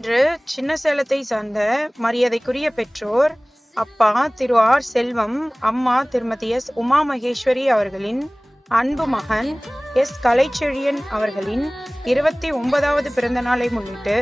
இன்று சின்ன சேலத்தை சார்ந்த மரியாதைக்குரிய பெற்றோர் அப்பா திரு ஆர் செல்வம் அம்மா திருமதி எஸ் உமா மகேஸ்வரி அவர்களின் அன்பு மகன் எஸ். கலைச்செழியன் அவர்களின் இருபத்தி ஒன்பதாவது பிறந்த நாளை முன்னிட்டு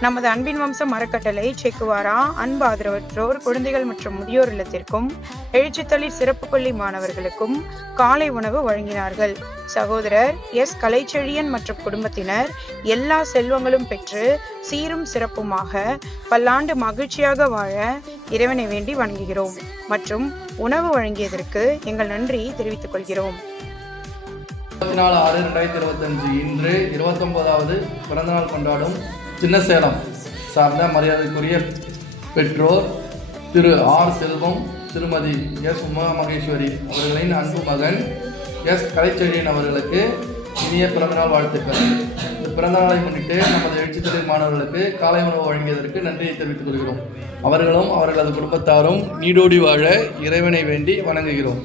நமது அன்பின் வம்சம் அறக்கட்டளை செக்குவாரா அன்பு ஆதரவற்றோர் குழந்தைகள் மற்றும் முதியோர் இல்லத்திற்கும் எழுச்சித்தளி சிறப்பு பள்ளி மாணவர்களுக்கும் காலை உணவு வழங்கினார்கள். சகோதரர் எஸ். கலைச்செழியன் மற்றும் குடும்பத்தினர் எல்லா செல்வங்களும் பெற்று சீரும் சிறப்புமாக பல்லாண்டு மகிழ்ச்சியாக வாழ இறைவனை வேண்டி வணங்குகிறோம். மற்றும் உணவு வழங்கியதற்கு எங்கள் நன்றி தெரிவித்துக் கொள்கிறோம். இருபத்தி நாலு ஆறு ரெண்டாயிரத்தி இருபத்தஞ்சு இன்று இருபத்தொம்போதாவது பிறந்தநாள் கொண்டாடும் சின்னசேலம் சார்ந்த மரியாதைக்குரிய பெற்றோர் திரு ஆர் செல்வம் திருமதி எஸ் உமா மகேஸ்வரி அவர்களின் அன்பு மகன் எஸ் கலைச்செழியன் அவர்களுக்கு இனிய பிறந்தநாள் வாழ்த்துக்கள். இந்த பிறந்தநாளை முன்னிட்டு நமது எழுச்சித்தொழில் மாணவர்களுக்கு காலை உணவு வழங்கியதற்கு நன்றியை தெரிவித்துக் கொள்கிறோம். அவர்களும் அவர்களது குடும்பத்தாரும் நீடோடி வாழ இறைவனை வேண்டி வணங்குகிறோம்.